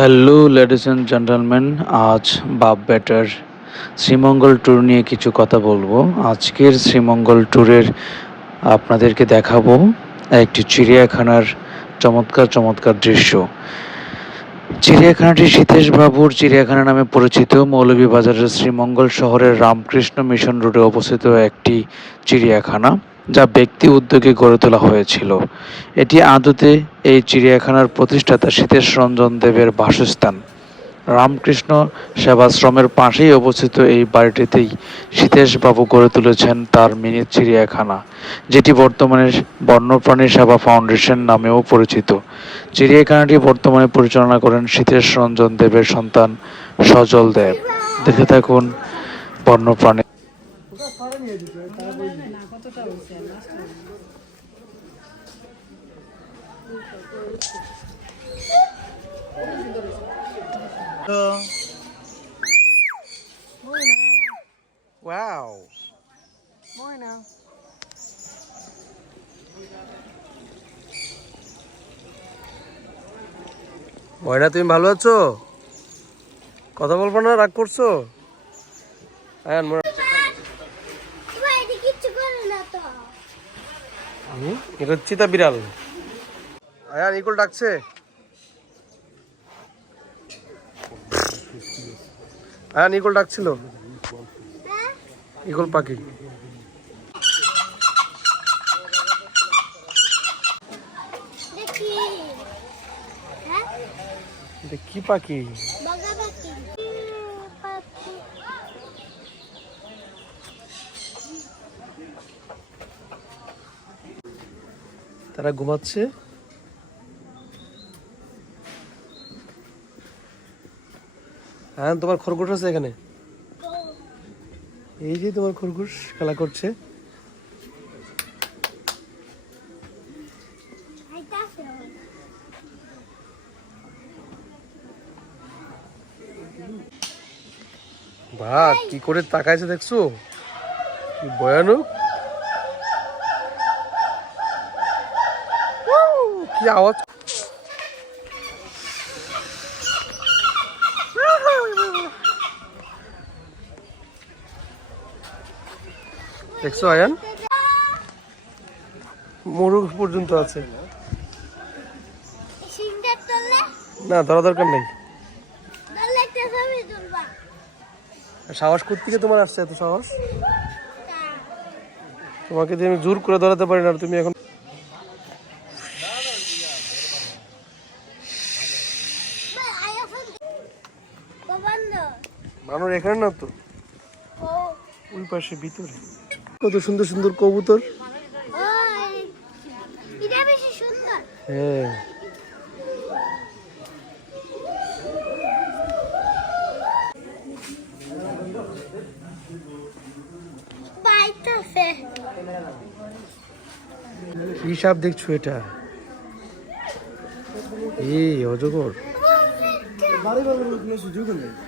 Hello ladies and gentleman আজ বাপ batter Sreemangal tour নিয়ে কিছু কথা বলব। আজকের শ্রীমঙ্গল ট্যুরের আপনাদেরকে দেখাবো একটি চিড়িয়াখানার চমৎকার চমৎকার দৃশ্য। চিড়িয়াখানাটি সীতেশ বাবুর চিড়িয়াখানা নামে পরিচিত। মৌলভীবাজারের শ্রীমঙ্গল শহরের রামকৃষ্ণ মিশন রোডে অবস্থিত একটি চিড়িয়াখানা। যা ব্যক্তি উদ্যোগে গড়ে তোলা হয়েছিল। এটি আদতে এই চিড়িয়াখানার প্রতিষ্ঠাতা সীতেশ রঞ্জন দেবের বাসস্থান। রামকৃষ্ণ সেবাশ্রমের পাশেই অবস্থিত এই বাড়িটিতেই সীতেশ বাবু গড়ে তুলেছেন তার মিনি চিড়িয়াখানা, যেটি বর্তমানে বন্যপ্রাণী সেবা ফাউন্ডেশন নামেও পরিচিত। চিড়িয়াখানাটি বর্তমানে পরিচালনা করেন সীতেশ রঞ্জন দেবের সন্তান সজল দেব। দেখে থাকুন বন্যপ্রাণী। Wow. Morning. ময়না তুমি ভালো আছো কথা বলব না রাগ করছ আয়ান মনে বাইরে কিচ্ছু করে না তো হুম, এটা চিতা বিড়াল। আয়ান ইকুল ডাকছে। আয়ান ইকুল ডাকছিল। ইকুল পাখি। দেখি। হ্যাঁ? এটা কি পাখি? বগা পাখি পাখি। তারা ঘুমাচ্ছে। হ্যাঁ তোমার খরগোশ আছে এখানে? এই যে তোমার খরগোশ খেলা করছে। বা কি করে তাকাইছে দেখছ? কি ভয়ানক। দেখছ, আয়ান? পর্যন্ত আছে। না, ধরা দরকার নেই। সাহস থেকে তোমার আসছে এত সাহস? তোমাকে আমি জোর করে ধরাতে পারি না তুমি এখন মানুষ এখানে না তো? ও। ওই পাশে ভিতরে। কত সুন্দর সুন্দর কবুতর। হ্যাঁ। কি সাপ দেখছ এটা? এই অজগর। নড়তে আছে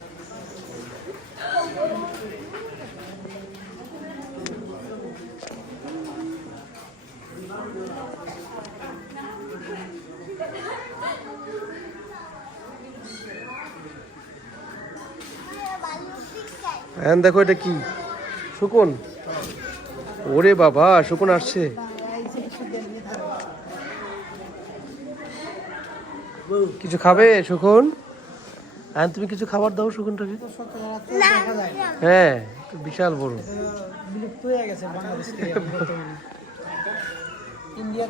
হ্যাঁ দেখো এটা কি? শুকুন। ওরে বাবা, শুকুন আসছে। কিছু খাবে শুকুন? হ্যাঁ তুমি কিছু খাবার দাও শুকুনটাকে। হ্যাঁ বিশাল বড়। ইন্ডিয়ার